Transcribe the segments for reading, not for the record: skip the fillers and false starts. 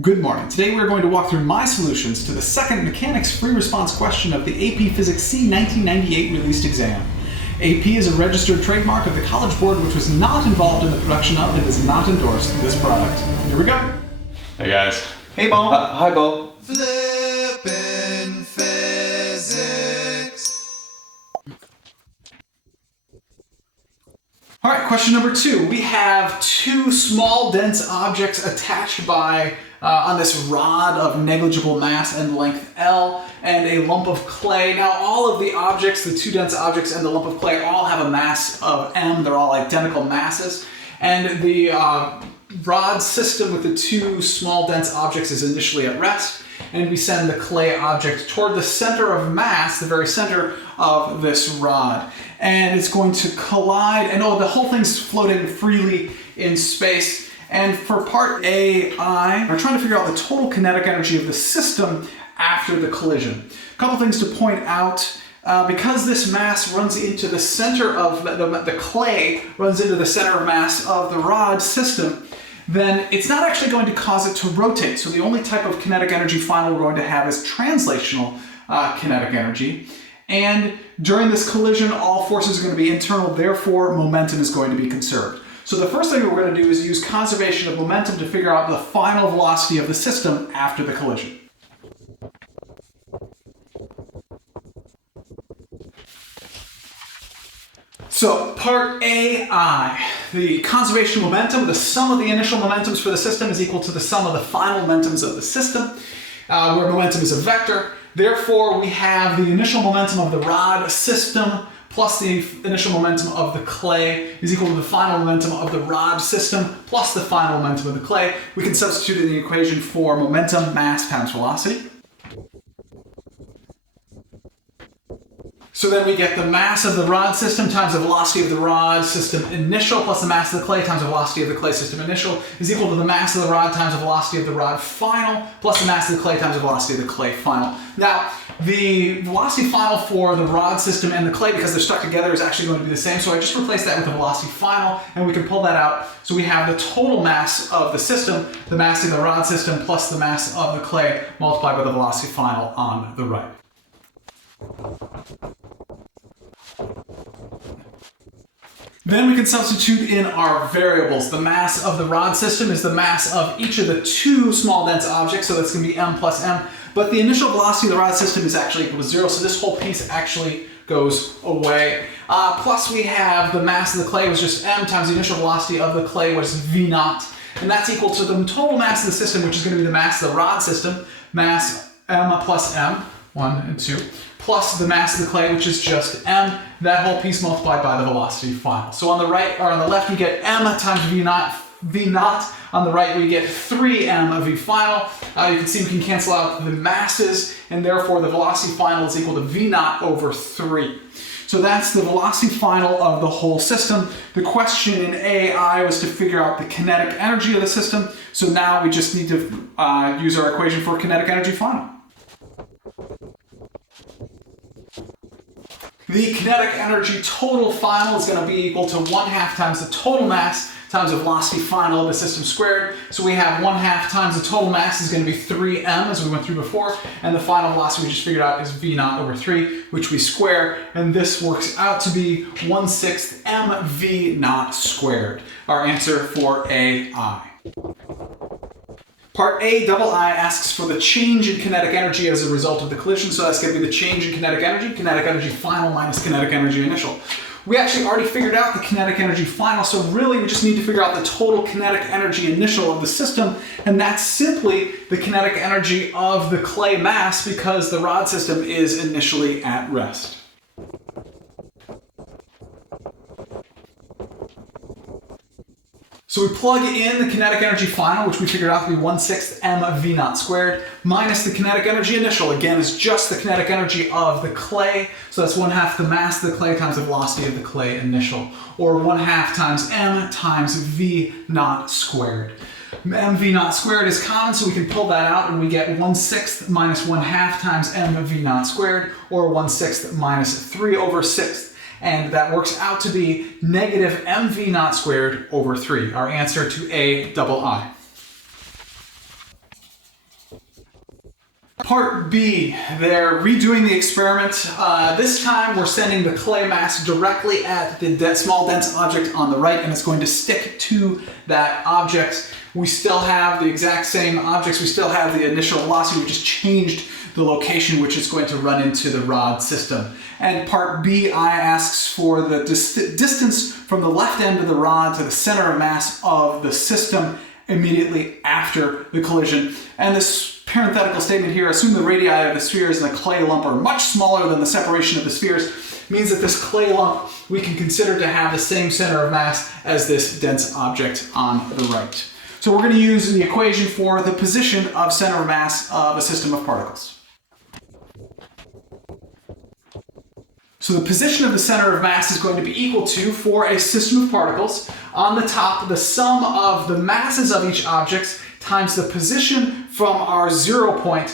Good morning. Today we're going to walk through my solutions to the second mechanics free response question of the AP Physics C 1998 released exam. AP is a registered trademark of the College Board which was not involved in the production of and does not endorse this product. Here we go. Hey guys. Hey Bo. Hi Bo. Flippin' physics. All right, question number 2. We have two small dense objects attached by on this rod of negligible mass and length L and a lump of clay. Now all of the objects, the two dense objects and the lump of clay, all have a mass of M. They're all identical masses. And the rod system with the two small dense objects is initially at rest. And we send the clay object toward the center of mass, the very center of this rod. And it's going to collide, and the whole thing's floating freely in space. And for part AI, we're trying to figure out the total kinetic energy of the system after the collision. A couple things to point out. Because this mass runs into the center of the clay, runs into the center of mass of the rod system, then it's not actually going to cause it to rotate. So the only type of kinetic energy final we're going to have is translational kinetic energy. And during this collision, all forces are going to be internal, therefore momentum is going to be conserved. So the first thing we're going to do is use conservation of momentum to figure out the final velocity of the system after the collision. So part AI, the conservation of momentum, the sum of the initial momentums for the system is equal to the sum of the final momentums of the system, where momentum is a vector. Therefore, we have the initial momentum of the rod system plus the initial momentum of the clay is equal to the final momentum of the rod system plus the final momentum of the clay. We can substitute in the equation for momentum, mass times velocity. So then we get the mass of the rod system times the velocity of the rod system initial plus the mass of the clay times the velocity of the clay system initial is equal to the mass of the rod times the velocity of the rod final plus the mass of the clay times the velocity of the clay final. Now, the velocity final for the rod system and the clay, because they're stuck together, is actually going to be the same. So I just replace that with the velocity final and we can pull that out. So we have the total mass of the system, the mass of the rod system plus the mass of the clay multiplied by the velocity final on the right. Then we can substitute in our variables. The mass of the rod system is the mass of each of the two small dense objects, so that's going to be m plus m. But the initial velocity of the rod system is actually equal to 0, so this whole piece actually goes away. Plus we have the mass of the clay was just m times the initial velocity of the clay was v naught. And that's equal to the total mass of the system, which is going to be the mass of the rod system, mass m plus m, 1 and 2. Plus the mass of the clay, which is just m, that whole piece multiplied by the velocity final. So on the right, or on the left, we get m times v naught. On the right, we get 3m of v final. You can see we can cancel out the masses, and therefore the velocity final is equal to v naught over 3. So that's the velocity final of the whole system. The question in AI was to figure out the kinetic energy of the system. So now we just need to use our equation for kinetic energy final. The kinetic energy total final is going to be equal to 1/2 times the total mass times the velocity final of the system squared. So we have 1/2 times the total mass is going to be 3m, as we went through before, and the final velocity we just figured out is v naught over 3, which we square, and this works out to be 1/6 mv naught squared. Our answer for AI. Part A, double I, asks for the change in kinetic energy as a result of the collision. So that's going to be the change in kinetic energy final minus kinetic energy initial. We actually already figured out the kinetic energy final, so really we just need to figure out the total kinetic energy initial of the system, and that's simply the kinetic energy of the clay mass because the rod system is initially at rest. So we plug in the kinetic energy final, which we figured out to be 1/6 mv naught squared, minus the kinetic energy initial. Again, is just the kinetic energy of the clay. So that's 1/2 the mass of the clay times the velocity of the clay initial, or 1/2 times m times v naught squared. mv naught squared is common, so we can pull that out and we get 1/6 minus 1/2 times mv naught squared, or 1/6 minus 3 over 6. And that works out to be negative mv naught squared over 3, our answer to A double I. Part B, they're redoing the experiment. This time we're sending the clay mass directly at the small dense object on the right, and it's going to stick to that object. We still have the exact same objects. We still have the initial velocity. We just changed the location which it's going to run into the rod system. And part BI asks for the distance from the left end of the rod to the center of mass of the system immediately after the collision. And this parenthetical statement here, assume the radii of the spheres in the clay lump are much smaller than the separation of the spheres, means that this clay lump we can consider to have the same center of mass as this dense object on the right. So we're going to use the equation for the position of center of mass of a system of particles. So the position of the center of mass is going to be equal to, for a system of particles, on the top, the sum of the masses of each object times the position from our 0 point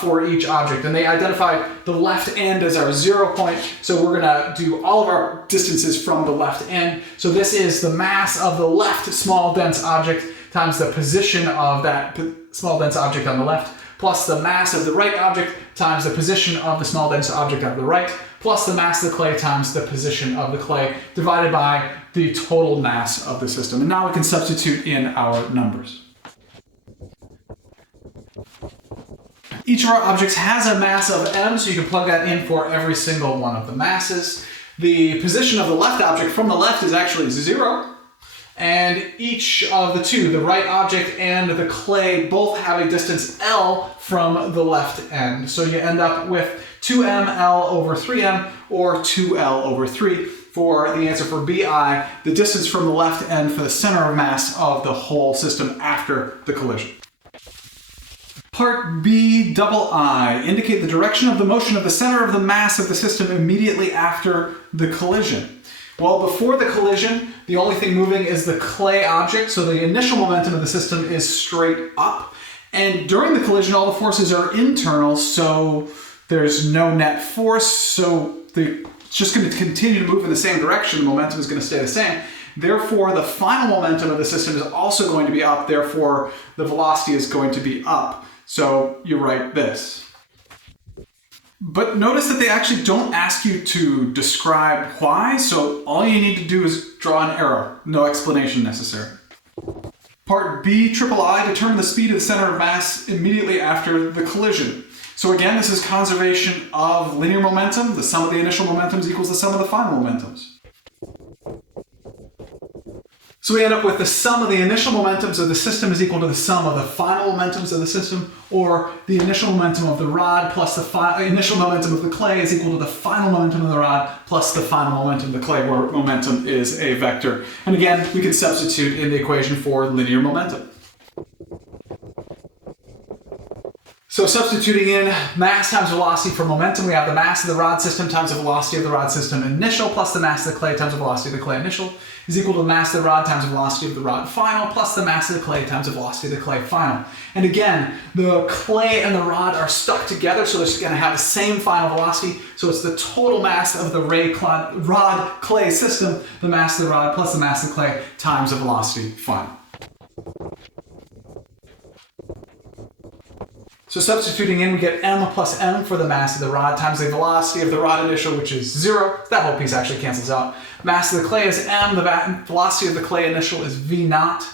for each object. And they identified the left end as our 0 point, so we're going to do all of our distances from the left end. So this is the mass of the left small dense object times the position of that small dense object on the left, plus the mass of the right object times the position of the small dense object on the right, plus the mass of the clay times the position of the clay, divided by the total mass of the system. And now we can substitute in our numbers. Each of our objects has a mass of m, so you can plug that in for every single one of the masses. The position of the left object from the left is actually 0. And each of the two, the right object and the clay, both have a distance L from the left end. So you end up with 2mL over 3m, or 2L over 3 for the answer for BI, the distance from the left end for the center of mass of the whole system after the collision. Part B double I, indicate the direction of the motion of the center of the mass of the system immediately after the collision. Well, before the collision, the only thing moving is the clay object, so the initial momentum of the system is straight up. And during the collision, all the forces are internal, so there's no net force, so it's just going to continue to move in the same direction. The momentum is going to stay the same. Therefore, the final momentum of the system is also going to be up, therefore the velocity is going to be up. So you write this. But notice that they actually don't ask you to describe why, so all you need to do is draw an arrow. No explanation necessary. Part B triple I, determine the speed of the center of mass immediately after the collision. So again, this is conservation of linear momentum. The sum of the initial momentums equals the sum of the final momentums. So we end up with the sum of the initial momentums of the system is equal to the sum of the final momentums of the system, or the initial momentum of the rod plus the initial momentum of the clay is equal to the final momentum of the rod plus the final momentum of the clay, where momentum is a vector. And again, we can substitute in the equation for linear momentum. So substituting in mass times velocity for momentum, we have the mass of the rod system times the velocity of the rod system initial plus the mass of the clay times the velocity of the clay initial is equal to the mass of the rod times the velocity of the rod final plus the mass of the clay times the velocity of the clay final. And again, the clay and the rod are stuck together, so they're going to have the same final velocity. So it's the total mass of the rod clay system, the mass of the rod plus the mass of the clay times the velocity final. So substituting in, we get m plus m for the mass of the rod times the velocity of the rod initial, which is 0. That whole piece actually cancels out. Mass of the clay is m, the velocity of the clay initial is v naught.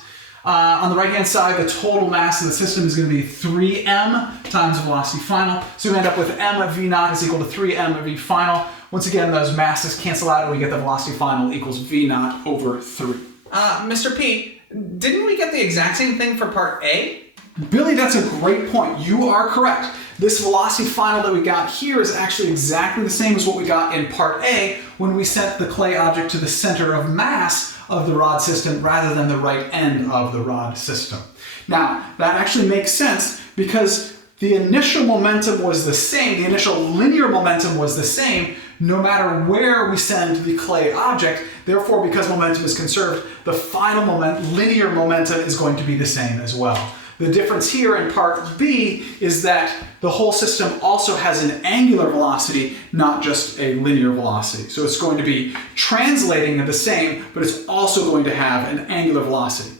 On the right-hand side, the total mass of the system is going to be 3m times the velocity final. So we end up with m of v naught is equal to 3m of v final. Once again, those masses cancel out and we get the velocity final equals v naught over 3. Mr. P, didn't we get the exact same thing for part A? Billy, that's a great point. You are correct. This velocity final that we got here is actually exactly the same as what we got in part A when we sent the clay object to the center of mass of the rod system rather than the right end of the rod system. Now, that actually makes sense because the initial momentum was the same, the initial linear momentum was the same, no matter where we send the clay object. Therefore, because momentum is conserved, the final linear momentum is going to be the same as well. The difference here in part B is that the whole system also has an angular velocity, not just a linear velocity. So it's going to be translating the same, but it's also going to have an angular velocity.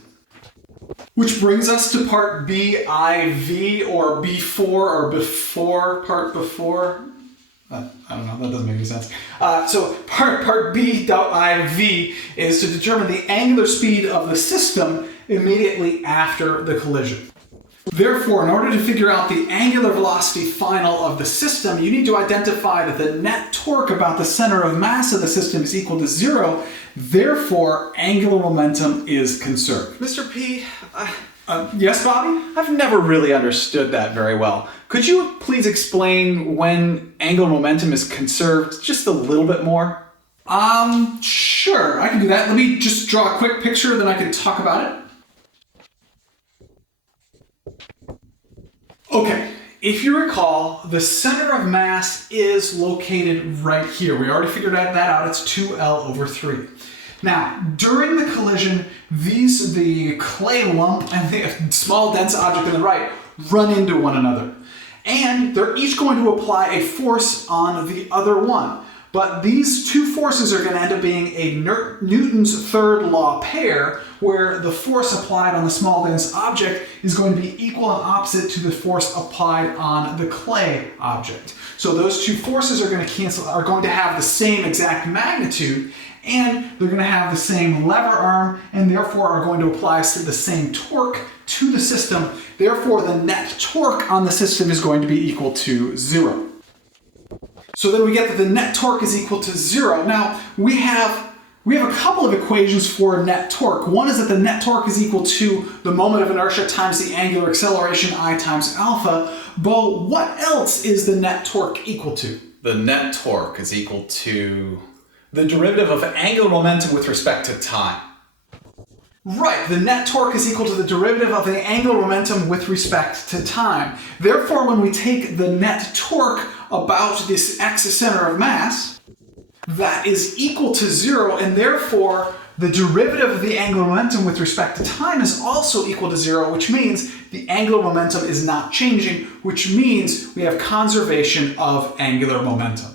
Which brings us to part BIV, or B4, or before, part before. I don't know, that doesn't make any sense. So part B.IV is to determine the angular speed of the system immediately after the collision. Therefore, in order to figure out the angular velocity final of the system, you need to identify that the net torque about the center of mass of the system is equal to 0. Therefore, angular momentum is conserved. Mr. P, Yes, Bobby? I've never really understood that very well. Could you please explain when angular momentum is conserved just a little bit more? Sure, I can do that. Let me just draw a quick picture, then I can talk about it. Okay, if you recall, the center of mass is located right here. We already figured that out. It's 2L over 3. Now, during the collision, the clay lump and the small dense object on the right run into one another. And they're each going to apply a force on the other one. But these two forces are going to end up being a Newton's third law pair, where the force applied on the small dense object is going to be equal and opposite to the force applied on the clay object. So those two forces are going to cancel, are going to have the same exact magnitude, and they're going to have the same lever arm, and therefore are going to apply the same torque to the system. Therefore, the net torque on the system is going to be equal to 0. So then we get that the net torque is equal to 0. Now, we have a couple of equations for net torque. One is that the net torque is equal to the moment of inertia times the angular acceleration, I times alpha. But what else is the net torque equal to? The net torque is equal to the derivative of angular momentum with respect to time. Right, the net torque is equal to the derivative of the angular momentum with respect to time. Therefore, when we take the net torque about this x center of mass, that is equal to 0, and therefore the derivative of the angular momentum with respect to time is also equal to 0, which means the angular momentum is not changing, which means we have conservation of angular momentum.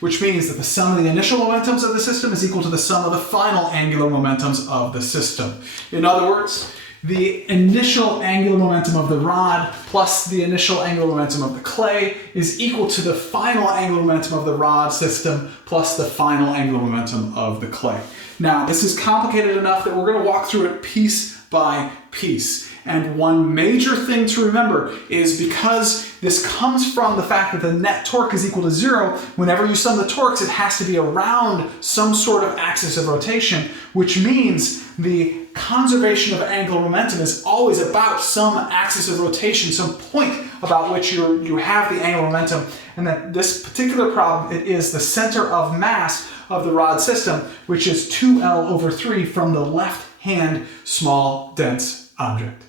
Which means that the sum of the initial momentums of the system is equal to the sum of the final angular momentums of the system. In other words, the initial angular momentum of the rod plus the initial angular momentum of the clay is equal to the final angular momentum of the rod system plus the final angular momentum of the clay. Now, this is complicated enough that we're going to walk through it piece by piece. And one major thing to remember is, because this comes from the fact that the net torque is equal to 0, whenever you sum the torques, it has to be around some sort of axis of rotation, which means the conservation of angular momentum is always about some axis of rotation, some point about which you have the angular momentum. And that this particular problem, it is the center of mass of the rod system, which is 2L over 3 from the left-hand small dense object.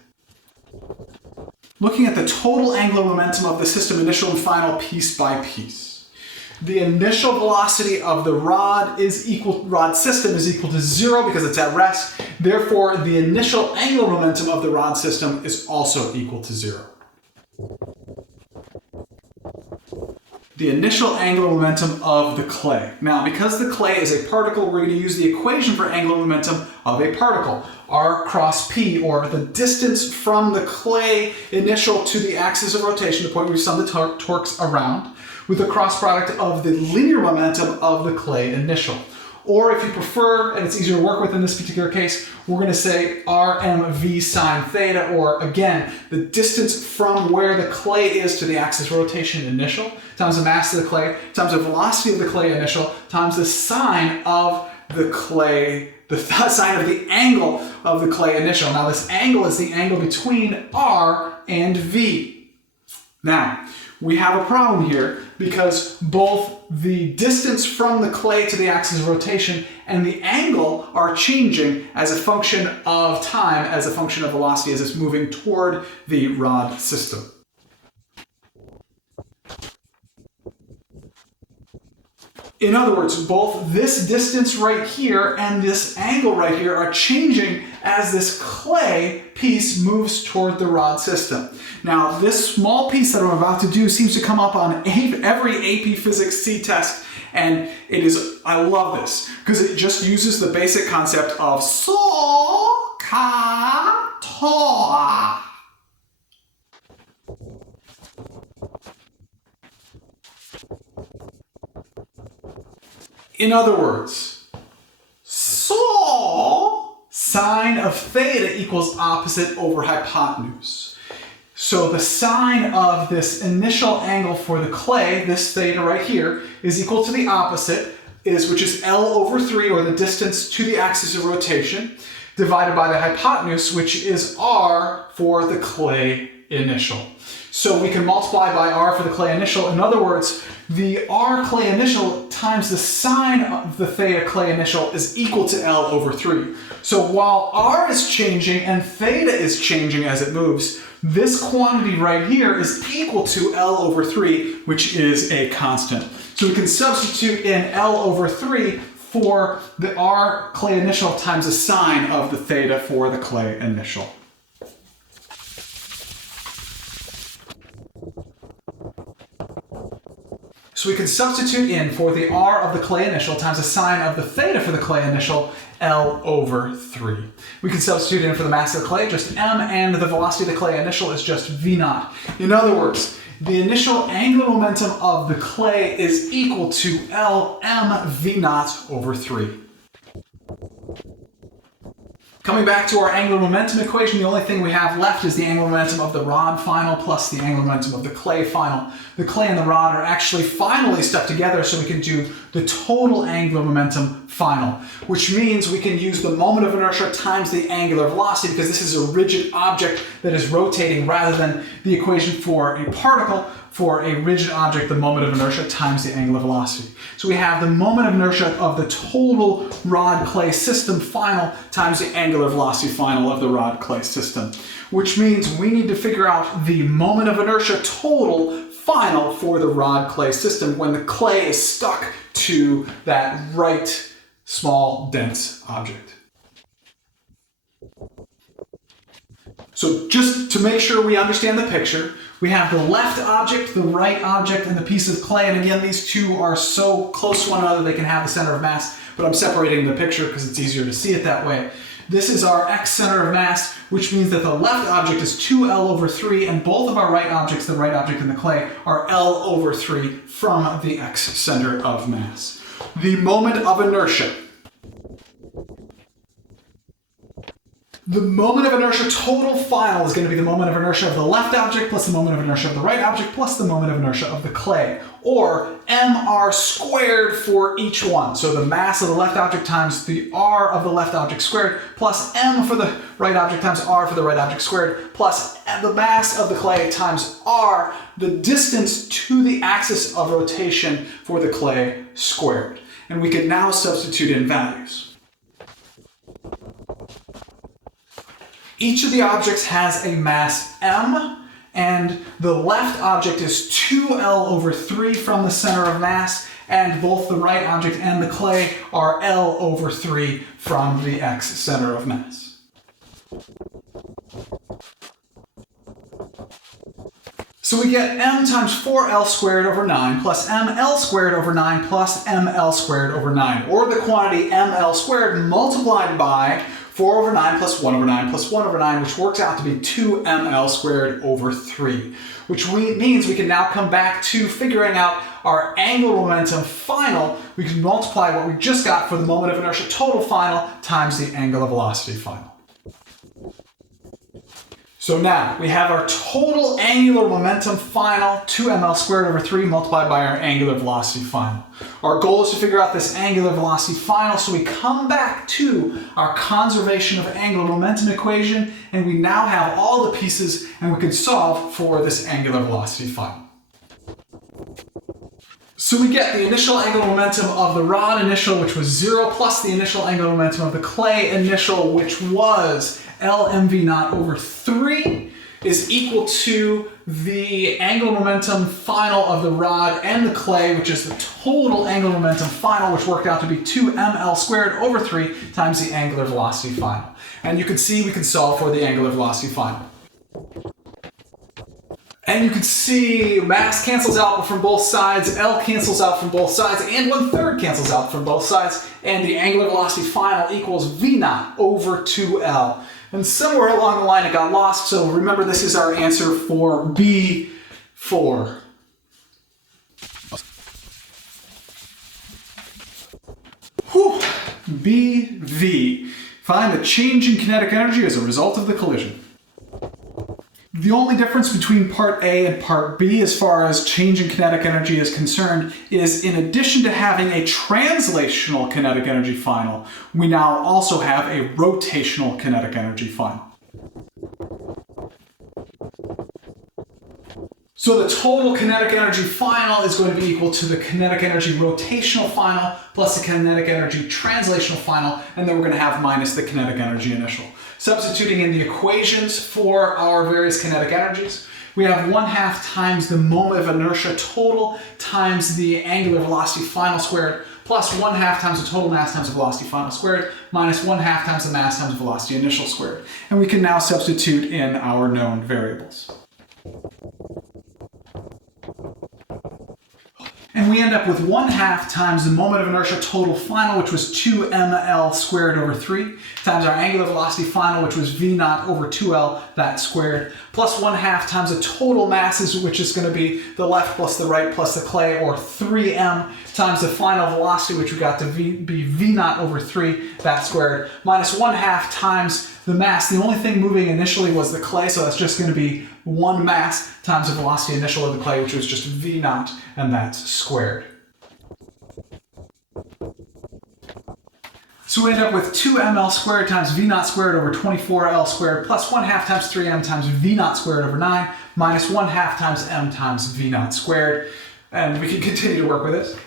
Looking at the total angular momentum of the system, initial and final, piece by piece. The initial velocity of the rod system is equal to 0 because it's at rest. Therefore, the initial angular momentum of the rod system is also equal to 0. The initial angular momentum of the clay. Now, because the clay is a particle, we're going to use the equation for angular momentum of a particle. R cross P, or the distance from the clay initial to the axis of rotation, the point where we sum the torques around, with the cross product of the linear momentum of the clay initial. Or if you prefer, and it's easier to work with in this particular case, we're going to say RMV sine theta, or again, the distance from where the clay is to the axis of rotation initial, times the mass of the clay, times the velocity of the clay initial, times the sine of the clay, the sine of the angle of the clay initial. Now this angle is the angle between R and V. Now, we have a problem here because both the distance from the clay to the axis of rotation and the angle are changing as a function of time, as a function of velocity, as it's moving toward the rod system. In other words, both this distance right here and this angle right here are changing as this clay piece moves toward the rod system. Now, this small piece that I'm about to do seems to come up on every AP Physics C test, And it is, I love this, because it just uses the basic concept of so, ka, to. In other words, so, sine of theta equals opposite over hypotenuse. So the sine of this initial angle for the clay, this theta right here, is equal to the opposite, which is L over 3, or the distance to the axis of rotation, divided by the hypotenuse, which is R for the clay initial. So we can multiply by R for the clay initial. In other words, the R clay initial times the sine of the theta clay initial is equal to L over 3. So while R is changing and theta is changing as it moves, this quantity right here is equal to L over 3, which is a constant. So we can substitute in L over 3 for the R clay initial times the sine of the theta for the clay initial. So we can substitute in for the R of the clay initial times the sine of the theta for the clay initial, L over 3. We can substitute in for the mass of the clay, just M, and the velocity of the clay initial is just V naught. In other words, the initial angular momentum of the clay is equal to Lm V naught over 3. Coming back to our angular momentum equation, the only thing we have left is the angular momentum of the rod final plus the angular momentum of the clay final. The clay and the rod are actually finally stuck together, so we can do the total angular momentum final, which means we can use the moment of inertia times the angular velocity, because this is a rigid object that is rotating, rather than the equation for a particle. For a rigid object, the moment of inertia times the angular velocity. So we have the moment of inertia of the total rod clay system final times the angular velocity final of the rod clay system, which means we need to figure out the moment of inertia total final for the rod clay system when the clay is stuck to that right small dense object. So just to make sure we understand the picture, we have the left object, the right object, and the piece of clay. And again, these two are so close to one another they can have the center of mass, but I'm separating the picture because it's easier to see it that way. This is our x center of mass, which means that the left object is 2L over 3, and both of our right objects, the right object and the clay, are L over 3 from the x center of mass. The moment of inertia. The moment of inertia total final is going to be the moment of inertia of the left object plus the moment of inertia of the right object plus the moment of inertia of the clay, or mr squared for each one. So the mass of the left object times the r of the left object squared, plus m for the right object times r for the right object squared, plus the mass of the clay times r, the distance to the axis of rotation for the clay squared. And we can now substitute in values. Each of the objects has a mass m, and the left object is 2L over 3 from the center of mass, and both the right object and the clay are L over 3 from the x center of mass. So we get m times 4L squared over 9 plus mL squared over 9 plus mL squared over 9, or the quantity mL squared multiplied by 4 over 9 plus 1 over 9 plus 1 over 9, which works out to be 2mL squared over 3, which means we can now come back to figuring out our angular momentum final. We can multiply what we just got for the moment of inertia total final times the angular velocity final. So now we have our total angular momentum final, 2mL squared over 3 multiplied by our angular velocity final. Our goal is to figure out this angular velocity final, so we come back to our conservation of angular momentum equation, and we now have all the pieces and we can solve for this angular velocity final. So we get the initial angular momentum of the rod initial, which was 0, plus the initial angular momentum of the clay initial, which was Lmv naught over 3, is equal to the angular momentum final of the rod and the clay, which is the total angular momentum final, which worked out to be 2mL squared over 3 times the angular velocity final. And you can see we can solve for the angular velocity final. And you can see mass cancels out from both sides, L cancels out from both sides, and 1/3 cancels out from both sides, and the angular velocity final equals V naught over 2L. And somewhere along the line it got lost, so remember this is our answer for B4. Whew. BV. Find the change in kinetic energy as a result of the collision. The only difference between part A and part B as far as change in kinetic energy is concerned is in addition to having a translational kinetic energy final, we now also have a rotational kinetic energy final. So the total kinetic energy final is going to be equal to the kinetic energy rotational final plus the kinetic energy translational final, and then we're going to have minus the kinetic energy initial. Substituting in the equations for our various kinetic energies, we have 1/2 times the moment of inertia total times the angular velocity final squared plus 1/2 times the total mass times the velocity final squared minus 1/2 times the mass times the velocity initial squared. And we can now substitute in our known variables. And we end up with 1/2 times the moment of inertia total final, which was 2ml squared over 3, times our angular velocity final, which was v naught over 2l, that squared, plus 1/2 times the total masses, which is going to be the left plus the right plus the clay, or 3m, times the final velocity, which we got to be v naught over 3, that squared, minus 1/2 times the mass. The only thing moving initially was the clay, so that's just going to be 1 mass times the velocity initial of the clay, which was just v naught, and that's squared. So we end up with 2ml squared times v naught squared over 24l squared plus 1/2 times 3m times v naught squared over 9 minus 1/2 times m times v naught squared. And we can continue to work with it.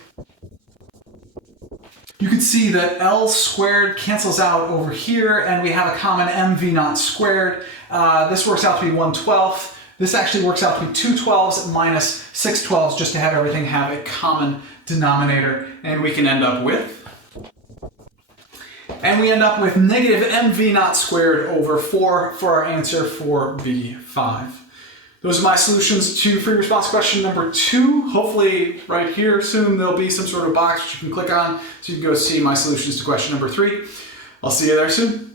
You can see that L squared cancels out over here, and we have a common mv naught squared. This works out to be 1/12. This actually works out to be 2/12 minus 6/12, just to have everything have a common denominator. And we can end up with... And we end up with negative mv naught squared over 4 for our answer for B5. Those are my solutions to free response question number 2. Hopefully right here soon there'll be some sort of box which you can click on so you can go see my solutions to question number 3. I'll see you there soon.